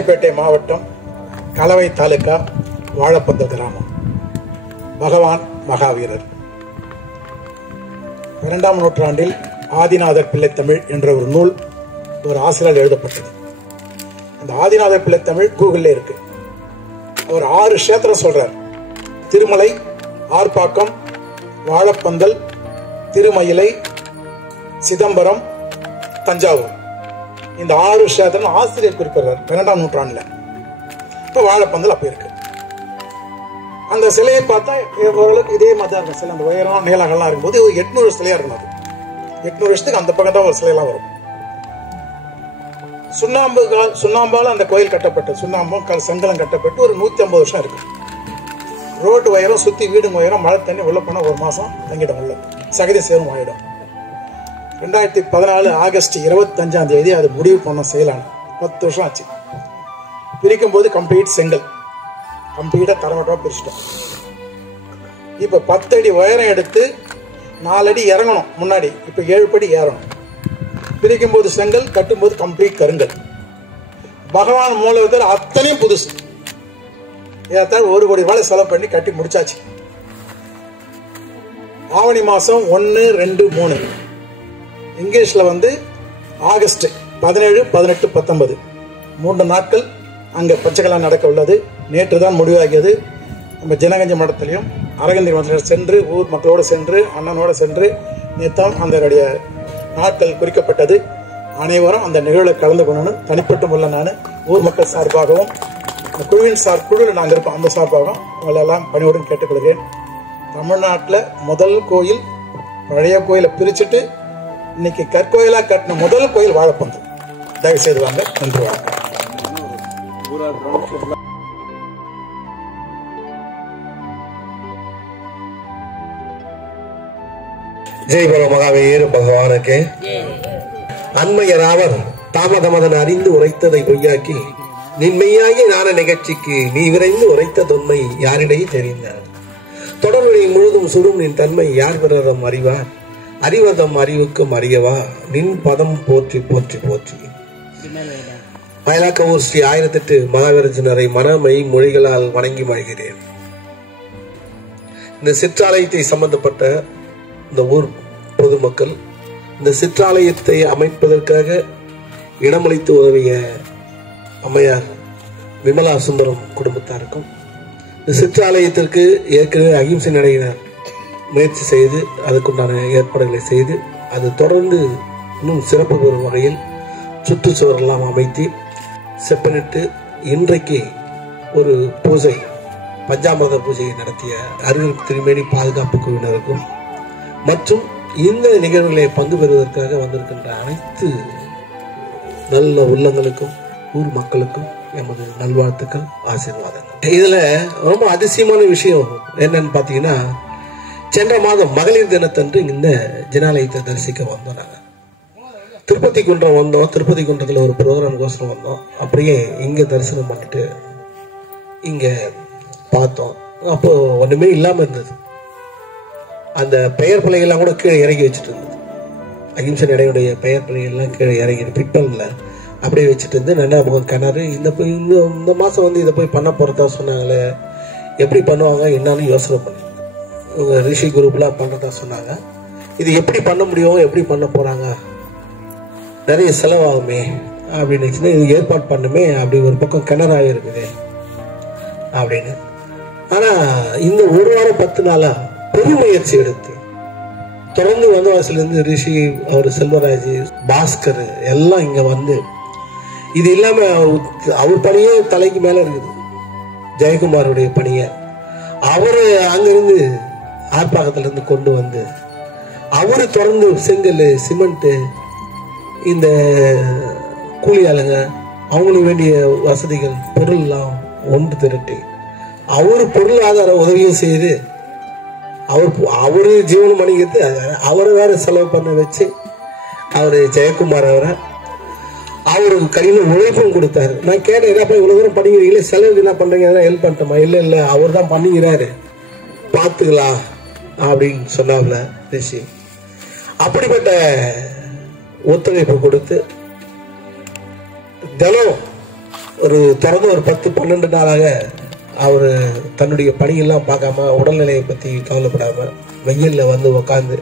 ராணிப்பேட்டை மாவட்டம் கலவை தாலுகா வாழப்பந்தல் கிராமம். பகவான் மகாவீரர். 2ஆம் நூற்றாண்டில் ஆதிநாதர் பிள்ளைத்தமிழ் என்ற ஒரு நூல் ஒரு ஆசிரியர் எழுதப்பட்டது. அந்த ஆதிநாதர் பிள்ளைத்தமிழ் கூகுள்ல இருக்கு. அவர் 6 கஷேத்திரம் சொல்றார். திருமலை, ஆர்ப்பாக்கம், வாழப்பந்தல், திருமயிலை, சிதம்பரம், தஞ்சாவூர். இந்த 6 கஷேத்திரம் ஆசிரியர் குறிப்பிடுறார் 2ஆம் நூற்றாண்டுல. இப்ப வாழப்பந்தல் அப்ப இருக்கு. அந்த சிலையை பார்த்தா ஓரளவுக்கு இதே மாதிரி தான் இருக்கும். சில அந்த உயரம் நீளங்கள்லாம் இருக்கும்போது 800 சிலையா இருக்கும். அது 800 வருஷத்துக்கு அந்த பக்கம் தான் ஒரு சிலையெல்லாம் வரும். சுண்ணாம்பால அந்த கோயில் கட்டப்பட்டு, சுண்ணாம்பும் செங்கலம் கட்டப்பட்டு ஒரு 150 வருஷம் இருக்கு. ரோடு உயரம், சுத்தி வீடு உயரம், மழை தண்ணி உள்ள போனா 1 மாசம் தங்கிடும். உள்ள சகதி சேரும் ஆயிடும். 2014 ஆகஸ்ட் 25ஆம் தேதி அது முடிவு பண்ண செயலான 10 வருஷம் ஆச்சு. பிரிக்கும் போது கம்ப்ளீட் செங்கல், கம்ப்ளீட்டா தரமட்டமா பிரிச்சிட்டோம். இப்ப 10 அடி உயரம் எடுத்து 4 அடி இறங்கணும் முன்னாடி. இப்ப 7 படி ஏறணும். பிரிக்கும் போது செங்கல், கட்டும் போது கம்ப்ளீட் கருங்கல். பகவான் மூலவத்தில் அத்தனையும் புதுசு. ஏதாவது 1 கோடி ரூபாய் செலவு பண்ணி கட்டி முடிச்சாச்சு. ஆவணி மாசம் 1, 2, 3 இங்கிலீஷ்ல ஆகஸ்ட் 17, 18, 19 3 நாட்கள் அங்க பச்சைக்கலா நடக்க உள்ளது. நேற்று தான் முடிவாகியது. நம்ம ஜனகஞ்ச மடத்திலையும் அரகந்தி மடத்திலும் சென்று, ஊர் மக்களோடு சென்று, அண்ணனோட சென்று நேத்தான் அந்த நாட்கள் குறிக்கப்பட்டது. அனைவரும் அந்த நிகழ்வில் கலந்து கொள்ளணும். தனிப்பட்ட முறையில் நான் ஊர் மக்கள் சார்பாகவும் குழுவின் குழுவில் நாங்கள் இருப்போம், அந்த சார்பாகவும் உங்களெல்லாம் பணியுடன் கேட்டுக்கொள்கிறேன். தமிழ்நாட்டில் முதல் கோயில், பழைய கோயிலை பிரிச்சுட்டு இன்னைக்கு கற்கோயிலா கட்டின முதல் கோயில் வாழப்பந்தல். தயவு செய்து வாங்க. நன்றி. ஜெய் பரோ மகாவீர் பகவானுக்கு. அண்மையராவர் தாமதமதன் அறிந்து உரைத்ததை பொய்யாக்கி நின்மையாகி ஞான நிகழ்ச்சிக்கு நீ விரைந்து உரைத்த தொன்மை யாரிடையே தெரிந்தார். தொடர்வழி முழுதும் சுடும் நின் தன்மை யார் பிறரும் அறிவார். அறிவதம் அறிவுக்கும் அறியவா நின் பதம் போற்றி போற்றி போற்றி. மயிலாக்கவூர் ஸ்ரீ 1008 மகாவீரஜனரை மனமை மொழிகளால் வணங்கி மகிழ்கிறேன். இந்த சிற்றாலயத்தை சம்பந்தப்பட்ட இந்த ஊர் பொதுமக்கள், இந்த சிற்றாலயத்தை அமைப்பதற்காக இடமளித்து உதவிய அம்மையார் விமலா சுந்தரம் குடும்பத்தாருக்கும், இந்த சிற்றாலயத்திற்கு ஏற்கனவே அகிம்சை நடையினர் முயற்சி செய்து அதுக்குண்டான ஏற்பாடுகளை செய்து அது தொடர்ந்து இன்னும் சிறப்பு பெறும் வகையில் சுற்றுச்சுவரெல்லாம் அமைத்து செப்பனிட்டு இன்றைக்கு ஒரு பூஜை, பஞ்சாமிரத பூஜையை நடத்திய அருள் திருமேனி பாதுகாப்பு குழுவினருக்கும் மற்றும் இந்த நிகழ்வுகளை பங்கு பெறுவதற்காக வந்திருக்கின்ற அனைத்து நல்ல உள்ளங்களுக்கும் ஊர் மக்களுக்கும் எமது நல்வாழ்த்துக்கள், ஆசீர்வாதங்கள். இதுல ரொம்ப அதிசயமான விஷயம் என்னன்னு பாத்தீங்கன்னா, சென்ற மாதம் மகளிர் தினத்தன்று இந்த ஜனாலயத்தை தரிசிக்க வந்தோம். நாங்க திருப்பதி குன்றம் வந்தோம். திருப்பதி குன்றத்துல ஒரு ப்ரோக்ராம் கோசரம் வந்தோம். அப்படியே இங்க தரிசனம் பண்ணிட்டு இங்க பார்த்தோம். அப்போ ஒண்ணுமே இல்லாம இருந்தது. அந்த பெயர் பிள்ளைகள்லாம் கூட கீழே இறங்கி வச்சுட்டு இருந்தது. அகிம்சை நடையுடைய பெயர் பிள்ளைகள்லாம் கீழே இறங்கி பிற்பல்ல அப்படியே வச்சுட்டு இருந்து நல்ல கிணறு. இந்த மாசம் இதை போய் பண்ண போறதா சொன்னாங்களே, எப்படி பண்ணுவாங்க என்னன்னு யோசனை பண்ணி ரிஷி குரூப்லாம் பண்றதா சொன்னாங்க. இது எப்படி பண்ண முடியும், எப்படி பண்ண போறாங்க, நிறைய செலவாகுமே அப்படின்னு இது ஏற்பாடு பண்ணுமே. அப்படி ஒரு பக்கம் கிணறாக இருக்குது அப்படின்னு. ஆனா இந்த 1 வாரம் 10 நாளா பெருமுயற்சி எடுத்து தொடர்ந்து வந்தவாசிலிருந்து ரிஷி, அவர் செல்வராஜ், பாஸ்கர் எல்லாம் இங்க வந்து, இது இல்லாம அவர் பணியே தலைக்கு மேல இருக்குது. ஜெயக்குமாருடைய பணிய அவரு அங்கிருந்து ஆர்ப்பாக்கத்துல இருந்து கொண்டு வந்து அவரு தொடர்ந்து செங்கல், சிமெண்ட், இந்த கூலி ஆளுங்க அவங்களுக்கு வேண்டிய வசதிகள், பொருள் எல்லாம் ஒன்று திரட்டி அவரு பொருளாதார உதவியும் செய்து அவரு ஜீவனம் பண்ணிக்கிறது. அவரை வேற செலவு பண்ண வச்சு அவரு ஜெயக்குமார் அவரு கடின உழைப்பும் கொடுத்தாரு. நான் கேட்டேன், என்னப்பா இவ்வளவு தூரம் பண்ணிக்கிறீங்களே, செலவுக்கு என்ன பண்றீங்க, ஹெல்ப் பண்ணிட்டோமா? இல்ல அவர் தான் பண்ணிக்கிறாரு, பாத்துக்கலாம் அப்படின்னு சொன்னாப்ல ரிஷி. அப்படிப்பட்ட ஒத்துழைப்பு கொடுத்து தினம் ஒரு தொடர்ந்து ஒரு 10-12 நாளாக அவர் தன்னுடைய பணியெல்லாம் பார்க்காம உடல்நிலையை பற்றி கவலைப்படாம வெயில்ல வந்து உக்காந்து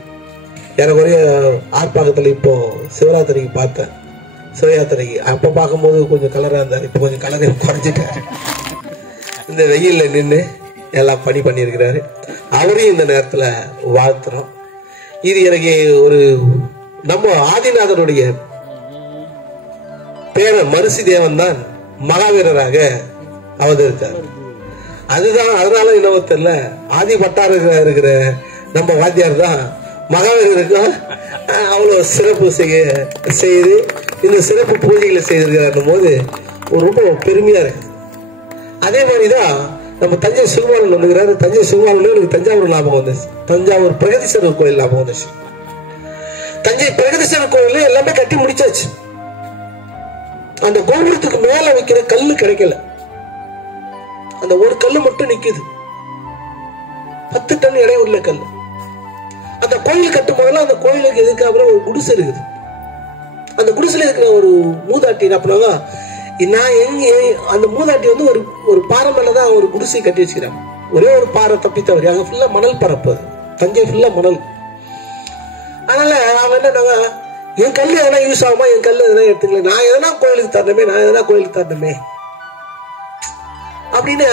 ஏறக்குறைய ஆர்ப்பாக்கத்தில் இப்போ சிவராத்திரிக்கு பார்த்தேன். சிவராத்திரிக்கு அப்போ பார்க்கும்போது கொஞ்சம் கலராக இருந்தார், இப்போ கொஞ்சம் கலரை குறைஞ்சிட்டார். இந்த வெயில்ல நின்று எல்லாம் பணி பண்ணியிருக்கிறாரு. அவரையும் இந்த நேரத்தில் வாழ்த்துறோம். இது எனக்கு ஒரு நம்ம ஆதிநாதனுடைய பேரன் மருசி தேவன் தான் மகாவீரராக அவதரித்தார். அதுதான் அதனால என்னவோ தெரியல ஆதி பட்டார இருக்கிற நம்ம வாத்தியார் தான் மகாவீரருக்கும் அவ்வளவு சிறப்பு செய்து இந்த சிறப்பு பூஜைகளை செய்திருக்கிறார் போது ரொம்ப பெருமையா இருக்கு. அதே மாதிரிதான் நம்ம தஞ்சை சிறுவாளன் வந்துக்கிறாரு. தஞ்சை சிறுவாளன் எனக்கு தஞ்சாவூர் ஞாபகம் வந்துச்சு. தஞ்சாவூர் பிரகதீஸ்வரர் கோயில் ஞாபகம் வந்துச்சு. தஞ்சை பிரகதீஸ்வரர் கோயில் எல்லாமே கட்டி முடிச்சாச்சு. அந்த கோபுரத்துக்கு மேல வைக்கிற கல்லு கிடைக்கல. அந்த ஒரு கல்லு மட்டும் நிக்குது. 10 டன் எடை உள்ள கல்லு. அந்த கோயில் கட்டும் போதெல்லாம் அந்த கோயிலுக்கு எதுக்கு அப்புறம் ஒரு குடிசை இருக்குது. அந்த குடிசையில இருக்கிற ஒரு மூதாட்டி என்ன பண்ணுவாங்க, நான் அந்த மூதாட்டி வந்து ஒரு பாறை மேலதான் ஒரு குடிசை கட்டி வச்சுக்கிறாங்க. ஒரே ஒரு பாறை தப்பி தவறி அங்க ஃபுல்லா மணல் பரப்பு. தஞ்சை ஃபுல்லா மணல். அதனால அவங்க என்ன, என் கல்லு எதனா யூஸ் ஆகுமா, என் கல்லு எதனா எடுத்துக்கல, நான் எதனா கோயிலுக்கு தரணுமே அப்படின்னு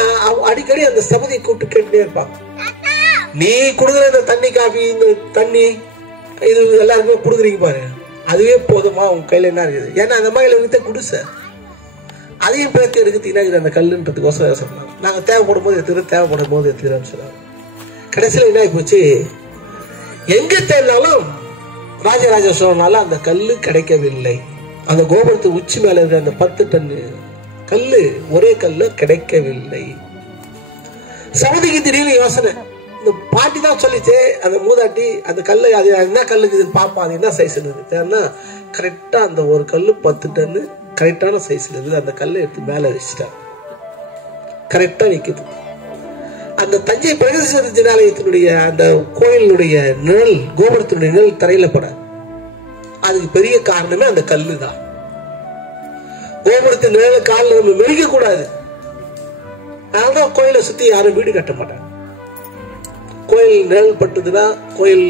அடிக்கடி அந்த சபதியை கூப்பிட்டு கேட்டுட்டே இருப்பாங்க. நீ கொடுக்குற இந்த தண்ணி காஃபி இந்த தண்ணி இது எல்லாருக்குமே கொடுக்குறீங்க பாரு, அதுவே போதுமா உங்க கையில என்ன இருக்குது? ஏன்னா அந்த மாதிரி வித்த குடிசை அதையும் பேர்த்து எடுக்கிறீங்கன்னா அந்த கல்லுன்றதுக்கோசம் சொன்னாங்க. நாங்க தேவைப்படும் போது எடுத்துக்கிறோம்னு சொன்னாங்க. கடைசியில என்ன போச்சு, எங்க தேடினாலும் ராஜராஜ சோழனால அந்த கல்லு கிடைக்கவில்லை. அந்த கோபுரத்து உச்சி மேல இருக்கிற அந்த 10 டன் கல்லு ஒரே கல்லு கிடைக்கவில்லை. சபதிக்கு திடீர்னு யோசனை. இந்த பாட்டி தான் சொல்லிச்சு, அந்த மூதாட்டி அந்த கல்லு அது என்ன கல்லுக்கு பாப்பா அது என்ன சைஸ் இருக்குது. கரெக்டா அந்த ஒரு கல்லு 10 டன்னு கரெக்டான சைஸ்ல இருக்குது. அந்த கல்லை எடுத்து மேல வச்சுட்டாங்க. கரெக்டா நிக்குது. அந்த தஞ்சை பிரகதீஸ்வரர் ஜனாலயத்தினுடைய அந்த கோயிலுடைய நிழல், கோபுரத்தினுடைய நிழல் தரையில பட, அதுக்கு பெரிய காரணமே அந்த கல்லு தான். கோபுரத்தின் நிழல் காலில் நம்ம மெருக கூடாது. அதனால்தான் கோயிலை சுத்தி யாரும் வீடு கட்ட மாட்டாங்க. கோயில் நிழல் பட்டதுன்னா, கோயில்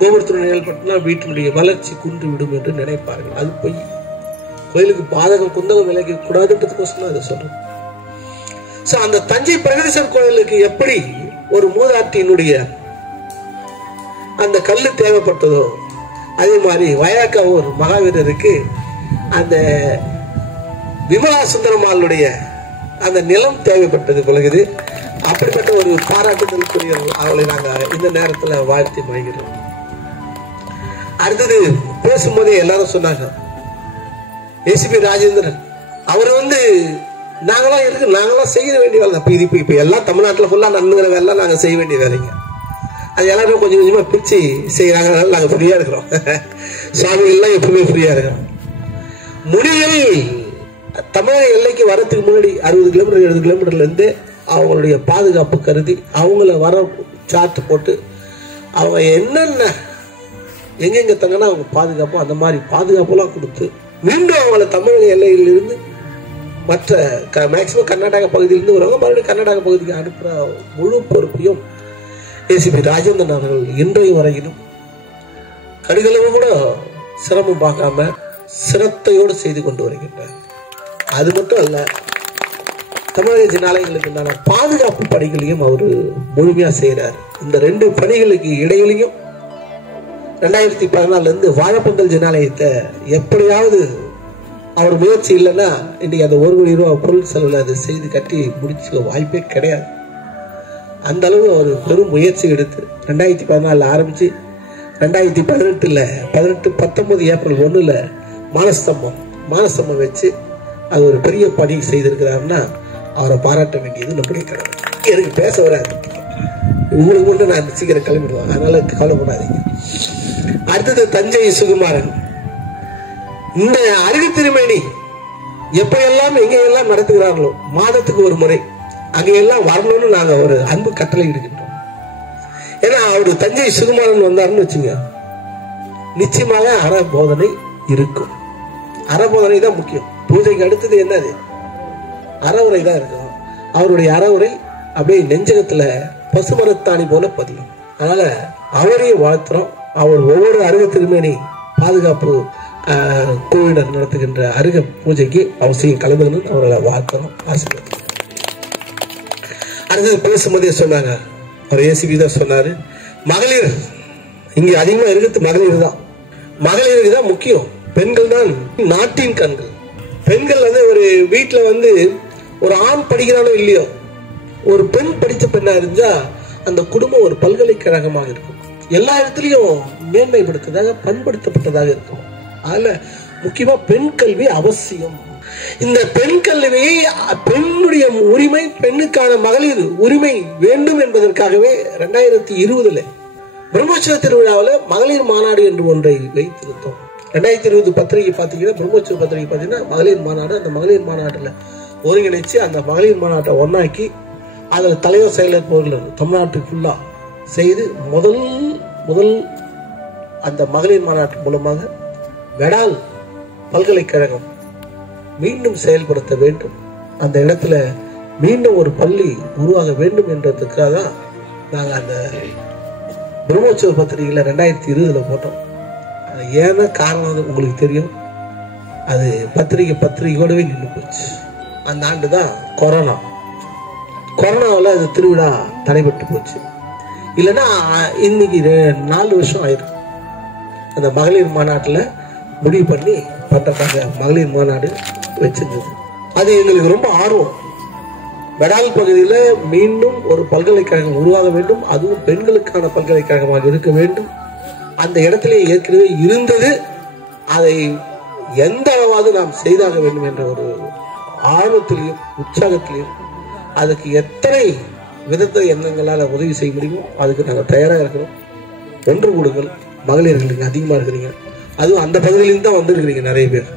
கோபுரத்தினுடைய நிழல் பட்டுனா வீட்டினுடைய வளர்ச்சி குன்று விடும் என்று நினைப்பார்கள். அது போய் கோயிலுக்கு பாதகம் குந்தகம் விலகி கூடாதுன்றதுக்கோசம் அதை சொல்றோம். அந்த தஞ்சை பிரகதீஸ்வரர் கோயிலுக்கு எப்படி ஒரு மூதாட்டியினுடைய அந்த கல்லு தேவைப்பட்டதோ அதே மாதிரி வயக்காவூர் மகாவீரருக்கு அந்த விமலா சுந்தரம்மாளுடைய அந்த நிலம் தேவைப்பட்டது பிறகுது. அப்படிப்பட்ட ஒரு பாராட்டுதலுக்குரிய அவளை நாங்க இந்த நேரத்துல வாழ்த்தி மகிழ்கிறோம். அடுத்தது பேசும்போதே எல்லாரும் சொன்னாங்க, ஏசிபி ராஜேந்திரன் அவர் வந்து நாங்களாம் செய்ய வேண்டிய வேலை. இப்ப எல்லாம் தமிழ்நாட்டில் ஃபுல்லா நடந்துகிற வேலை நாங்க செய்ய வேண்டிய வேலைங்க. அது எல்லாரும் கொஞ்சம் கொஞ்சமா பிரிச்சு செய்யறாங்க. நாங்க ஃப்ரீயா இருக்கிறோம். சுவாமிகள்லாம் எப்பவுமே ஃப்ரீயா இருக்கிறோம். மொழிகள் தமிழக எல்லைக்கு வரதுக்கு முன்னாடி 60 கிலோமீட்டர் 70 கிலோமீட்டர்ல இருந்து அவங்களுடைய பாதுகாப்பு கருதி அவங்கள வர சார்ட் போட்டு அவங்க என்னென்ன எங்கெங்க தங்கன்னா அவங்க பாதுகாப்பு அந்த மாதிரி பாதுகாப்பெல்லாம் கொடுத்து மீண்டும் அவங்கள தமிழக எல்லையிலிருந்து மற்ற மேக்சிமம் கர்நாடக பகுதியிலிருந்து வருவாங்க, மறுபடியும் கர்நாடக பகுதிக்கு அனுப்புற முழு பொறுப்பையும் ஏசிபி ராஜேந்திரன் அவர்கள் இன்றைய வரையிலும் கடுகளவு கூட சிரமம் பார்க்காம சிரத்தையோடு செய்து கொண்டு வருகின்றார். அது மட்டும் அல்ல, தமிழக ஜனாலயங்களுக்கு பாதுகாப்பு பணிகளையும் அவர் முழுமையா செய்யறாரு. இந்த 2 பணிகளுக்கு இடையிலையும் 2014 இருந்து வாழப்பந்தல் ஜனாலயத்தை எப்படியாவது அவர் முயற்சி இல்லைன்னா இன்னைக்கு அந்த 1 கோடி ரூபாய் பொருள் செலவுல அதை செய்து கட்டி முடிச்சுக்க வாய்ப்பே கிடையாது. அந்த அளவு அவர் பெரும் முயற்சி எடுத்து 2014 ஆரம்பிச்சு 2019 ஏப்ரல் 1 மானஸ்தம்பம் வச்சு அது ஒரு பெரிய பணி செய்திருக்கிறாருன்னா அவரை பாராட்ட வேண்டியது நம்முடைய கடமை. எனக்கு பேச வராது, உங்களுக்கு மட்டும் நான் சீக்கிரம் கிளம்பிடுவாங்க, அதனால கவலைப்படாதீங்க. அடுத்தது தஞ்சை சுகுமாரன். இந்த அருகு திருமேனி எப்பெல்லாம் எங்கெல்லாம் நடத்துகிறார்களோ மாதத்துக்கு ஒரு முறை அங்கெல்லாம் வரணும்னு நாங்க ஒரு அன்பு கட்டளை இடுகின்றோம். ஏன்னா அவரு தஞ்சை சுகுமாரன் வந்தாருன்னு வச்சுங்க, நிச்சயமாக அறபோதனை இருக்கும். அறபோதனை தான் முக்கியம். பூஜைக்கு அடுத்தது என்னது? அறவுரை தான் இருக்கும். அவருடைய அறவுரை அப்படியே நெஞ்சகத்துல பசுமரத்தாணி போல பதியும். அதனால அவரையும் வாழ்த்துறோம். அவர் ஒவ்வொரு அருக திருமேனி பாதுகாப்பு கோவிலர் நடத்துகின்ற அருக பூஜைக்கு அவசியம் கலந்துக்கணும். அவர்களை வாழ்த்துறோம், ஆசீர்வாதம். அடுத்தது பேசும்போதே சொன்னாங்க, அவர் ஏசிபி தான் சொன்னாரு, மகளிர் இங்க அதிகமா இருக்கிறது மகளிர் தான். மகளிருக்கு தான் முக்கியம். பெண்கள் தான் நாட்டின் கண்கள். பெண்கள் வந்து ஒரு வீட்டுல வந்து ஒரு ஆண் படிக்கிறானோ இல்லையோ, ஒரு பெண் படித்த பெண்ணா இருந்தா அந்த குடும்பம் ஒரு பல்கலைக்கழகமாக இருக்கும். எல்லா இடத்துலயும் மேன்மைப்படுத்ததாக பண்படுத்தப்பட்டதாக இருக்கும். அதுல முக்கியமா பெண் கல்வி அவசியம். இந்த பெண் கல்வி, பெண்ணுடைய உரிமை, பெண்ணுக்கான மகளிர் உரிமை வேண்டும் என்பதற்காகவே 2020 பிரம்மோற்சவ திருவிழாவில் மகளிர் மாநாடு என்று ஒன்றை வைத்திருந்தோம். 2020 பத்திரிகை பார்த்தீங்கன்னா, பிரம்மோற்சவ பத்திரிகை பார்த்தீங்கன்னா மகளிர் மாநாடு. அந்த மகளிர் மாநாட்டில் ஒருங்கிணைச்சு அந்த மகளிர் மாநாட்டை ஒன்னாக்கி அதில் தலைவர் செயலர் பொருள் தமிழ்நாட்டுக்கு ஃபுல்லா செய்து முதல் அந்த மகளிர் மாநாட்டு மூலமாக வெடால் பல்கலைக்கழகம் மீண்டும் செயல்படுத்த வேண்டும், அந்த இடத்துல மீண்டும் ஒரு பள்ளி உருவாக வேண்டும் என்றதுக்காக தான் நாங்கள் அந்த பிரம்மோற்சவ பத்திரிகையில 2020 போட்டோம். அது ஏன்னா காரணம் உங்களுக்கு தெரியும். அது பத்திரிகையோடவே நின்று போச்சு. அந்த ஆண்டு தான் கொரோனாவில் அது திருவிழா தடைபட்டு போச்சு. இல்லைன்னா இன்னைக்கு 4 வருஷம் ஆயிரும். அந்த மகளிர் மாநாட்டில் முடிவு பண்ணி பண்றதுக்காக மகளிர் மாநாடு வச்சிருந்தது. அது எங்களுக்கு ரொம்ப ஆர்வம். வெடால் பகுதியில் மீண்டும் ஒரு பல்கலைக்கழகம் உருவாக வேண்டும், அதுவும் பெண்களுக்கான பல்கலைக்கழகமாக இருக்க வேண்டும். அந்த இடத்திலே ஏற்கனவே இருந்தது, அதை எந்த அளவாவது நாம் செய்தாக வேண்டும் என்ற ஒரு ஆர்வத்திலையும் உற்சாகத்திலையும் அதுக்கு எத்தனை விதத்தை எண்ணங்களால் உதவி செய்ய முடியுமோ அதுக்கு நாங்கள் தயாராக இருக்கிறோம். ஒன்று கூடுங்கள், மகளிர்கள் அதிகமாக இருக்கிறீங்க, அதுவும் அந்த பகுதியிலிருந்து தான் வந்திருக்கிறீங்க. நிறைய பேர்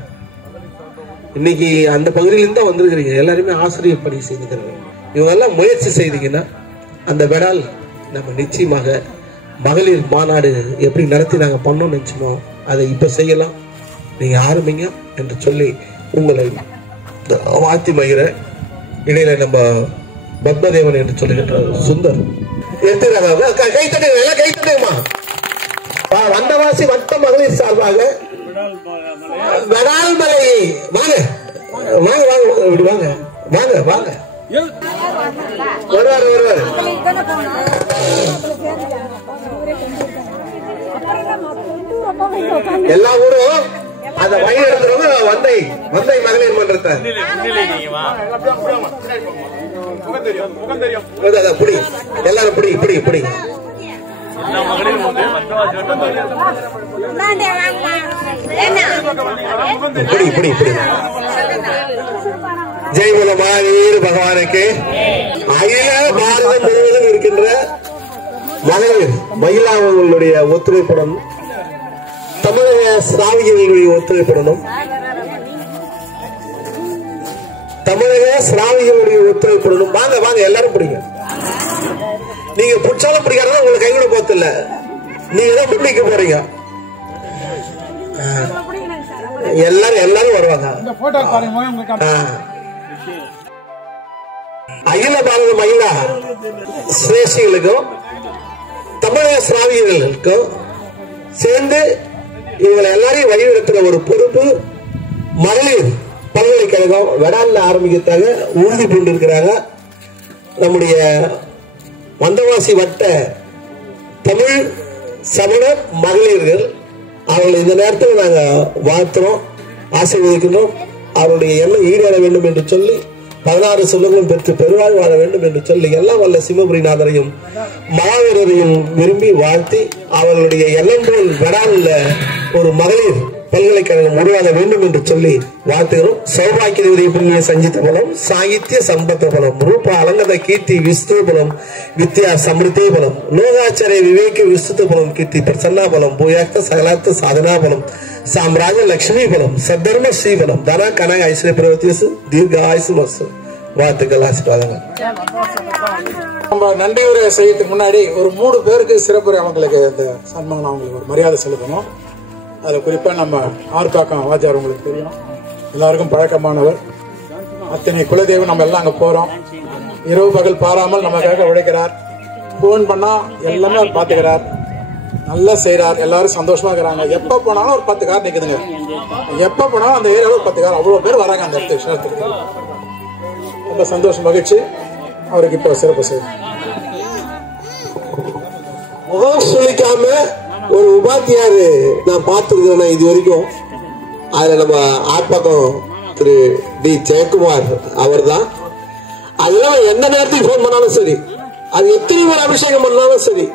இன்னைக்கு அந்த பகுதியிலிருந்து தான் வந்திருக்கிறீங்க. எல்லாருமே ஆசிரியர் பணி செய்துக்கிறீங்க. இவங்கெல்லாம் முயற்சி செய்தீங்கன்னா அந்த வெடால் நம்ம நிச்சயமாக மகளிர் மாநாடு எப்படி நடத்தி நாங்கள் பண்ணோம் நினைச்சோமோ அதை இப்ப செய்யலாம். நீங்க ஆரம்பிங்க என்று சொல்லி உங்களை வாழ்த்தி மகிழ. இடையில நம்ம பத்மதேவன் என்று சொல்லுகின்ற சுந்தர் கைத்தட்டுமா வந்தவாசி வட்ட மகளிர் சார்பாக வெடால் மலை வாங்க வாங்க வாங்க இப்படி வாங்க வாங்க வாங்க வருவார் வருவார். எல்லா ஊரும் அந்த வழி நடத்துறவங்க வந்தை மகளிர் மன்றத்தை புடி எல்லாரும் புடி புடி புடி புடி புடி புடி. ஜெய் போல மகாவீர் பகவானுக்கு. அகில பாரதம் முழுவதும் இருக்கின்ற மகளிர் மகிழாவுடைய ஒத்துழைப்புடன், தமிழக சிராவிகளுடைய ஒத்துழைப்புடனும், வாங்க வாங்க எல்லாரும் பிடிங்க. நீங்க புடிச்சாலும் பிடிக்காத உங்களுக்கு கைவிட போதில்ல, நீங்க தான் முன்னிக்க போறீங்க. எல்லாரும் வருவாங்க. அகில பாரத மகிழா சிரேஷ்டிகளுக்கும் தமிழக சிராவிகளுக்கும் சேர்ந்து இவங்களை எல்லாரையும் வழிநடத்துற ஒரு பொறுப்பு மகளிர் பல்கலைக்கழகம் வெடால்ல ஆரம்பிக்கிறதாக உறுதி பூண்டிருக்கிறாங்க. நம்முடைய வந்தவாசி வட்ட தமிழ் சமண மகளிர்கள் அவர்கள் இந்த நேரத்தில் நாங்கள் வாழ்த்துறோம், ஆசீர்வதிக்கின்றோம். அவருடைய எண்ணம் ஈடேற வேண்டும் என்று சொல்லி 16 செல்வங்களும் பெற்று பெருவாழ் வாழ வேண்டும் என்று சொல்லி எல்லாம் வல்ல சிவபுரிநாதரையும் மாவீரரையும் விரும்பி வாழ்த்தி அவர்களுடைய எண்ணம் போல் வெடால்ல ஒரு மகளிர் பல்கலைக்கழகம் உருவாக வேண்டும் என்று சொல்லி வாழ்த்துகிறோம். சௌபாக்கிய புண்ணிய சஞ்சித பலம், சாகித்ய சம்பத்த பலம், ரூப அலங்கத கீர்த்தி விஸ்து பலம், வித்யா சமிருத்தி பலம், லோகாச்சாரிய விவேக விஸ்துத பலம், கீர்த்தி பிரசன்னா பலம், பூயாக்த சகலாத்த சாதனா பலம், சாம்ராஜ்ய லட்சுமி பலம், சத்தர்ம ஸ்ரீ பலம், தன கனக ஐஸ்வர்ய பிரவர்த்தியசு தீர்க்க ஆயுசு மசு. வாழ்த்துக்கள், ஆசீர்வாதங்கள். நம்ம நன்றி உரை செய்யறதுக்கு முன்னாடி ஒரு 3 பேருக்கு சிறப்புரை அவங்களுக்கு இந்த சன்மானம் அவங்களுக்கு ஒரு மரியாதை செலுத்தணும். அதில் குறிப்பாக நம்ம ஆர்காக்கம் வாத்தியார் உங்களுக்கு தெரியும், எல்லாருக்கும் பழக்கமானவர். அத்தனை குலதெய்வம் நம்ம எல்லாம் அங்க போறோம். இரவு பகல் பாராமல் நமக்காக உழைக்கிறார். போன் பண்ணா எல்லாமே அவர் பாத்துக்கிறார், நல்லா செய்யறார். எல்லாரும் சந்தோஷமா இருக்கிறாங்க. எப்ப போனாலும் ஒரு 10 கார் நிக்குதுங்க. எப்ப போனாலும் அந்த ஏரியாவில் 10 கார், அவ்வளவு பேர் வராங்க அந்த இடத்துக்கு. ரொம்ப சந்தோஷம், மகிழ்ச்சி. அவருக்கு இப்போ சிறப்பு செய்யும். முகம் சொல்லிக்காம ஒரு உபாத்தியாரு நான் பார்த்திருக்கிறேன் இது வரைக்கும். அதுல நம்ம ஆட்பக்கம் திரு டி ஜெயக்குமார் அவர் தான். அதெல்லாம் எந்த நேரத்துக்கு போன் பண்ணாலும் சரி, அது எத்தனை பேர் அபிஷேகம் பண்ணாலும் சரி,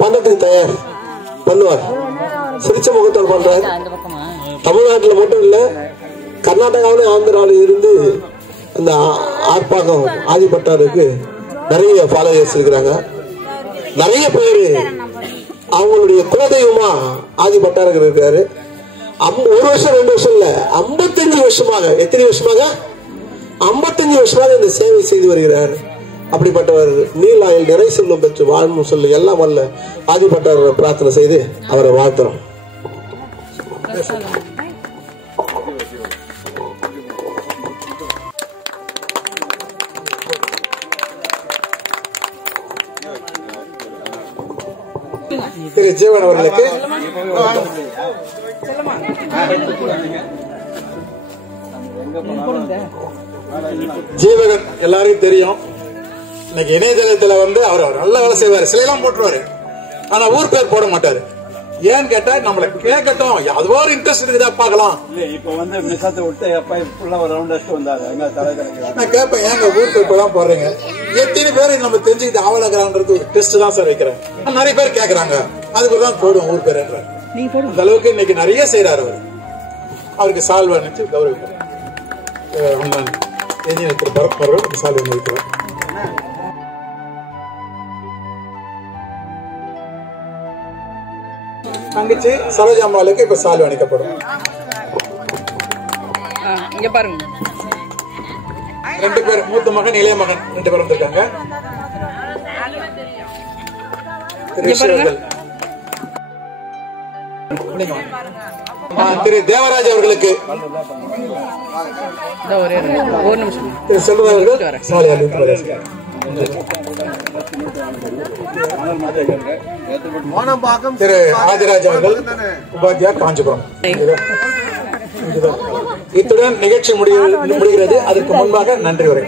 பண்றதுக்கு தயார் பண்ணுவார். சிரிச்ச முகத்தால் பண்றார். தமிழ்நாட்டில் மட்டும் இல்ல, கர்நாடகாவிலும் ஆந்திராவில இருந்து அந்த ஆர்ப்பாக்கம் ஆதிப்பட்டாருக்கு நிறைய ஃபாலோவர்ஸ் இருக்கிறாங்க. நிறைய பேரு அவங்களுடைய குலதெய்வமா ஆதிப்பட்டாருக்கு இருக்காரு. 1 வருஷம் 2 வருஷம் இல்ல, 55 வருஷமாக, எத்தனை வருஷமாக? 55 வருஷமாக இந்த சேவை செய்து வருகிறார். அப்படிப்பட்டவர் நீலாயில் நிறை செல்வம் பெற்று வாழும் சொல்லி எல்லாம் வல்ல ஆதிப்பட்டார் பிரார்த்தனை செய்து அவரை வாழ்த்துறோம். திரு ஜீவன் அவர்களுக்கு ஜீவகன் எல்லாருக்கும் தெரியும். இன்னைக்கு இணையதளத்துல வந்து அவர் நல்ல வேலை செய்வாரு, சிலையெல்லாம் போட்டுருவாரு. ஆனா ஊர் பேர் போட மாட்டாரு. ஏன்னு கேட்டா நம்மள கேட்கட்டும், அதுவோ ஒரு இன்ட்ரெஸ்ட் இருக்குதா பாக்கலாம். இப்ப வந்து மிஸ்ஸத்தை விட்டு எப்ப ஃபுல்லா ஒரு ரவுண்ட் அடிச்சு வந்தாங்க. நான் கேட்பேன், ஏங்க ஊர் பேர் தான் போடுறீங்க? எத்தனை பேர் நம்ம தெரிஞ்சுக்கிட்டு ஆவலகிறான்றது ஒரு டெஸ்ட் தான் சார் வைக்கிறேன். நிறைய பேர் கேட்கறாங்க, அதுக்கு தான் போடுவோம் ஊர் பேர் என்ற. அந்த அளவுக்கு இன்னைக்கு நிறைய செய்யறாரு அவர். அவருக்கு சால்வை அணிச்சு கௌரவிக்கிறார். திரு பரத் அவர்கள் சால்வை அணிவிக்கிறார். தங்கச்சி சரோஜாம்பாளுக்கு இப்ப சால்வை அணிக்கப்படும். இங்க பாருங்க, 2 பேர், மூத்த மகன் இளைய மகன் 2 பேர் வந்திருக்காங்க. திரு தேவராஜ் அவர்களுக்கு, ஒரு நிமிஷம், திரு செல்வராஜ் அவர்கள் சாலை அணிவிக்கிறார். திரு ஆதிராஜ் அவர்கள் உபாத்தியார் காஞ்சிபுரம். இத்துடன் நிகழ்ச்சி முடிகிறது. அதற்கு முன்பாக நன்றி உரை.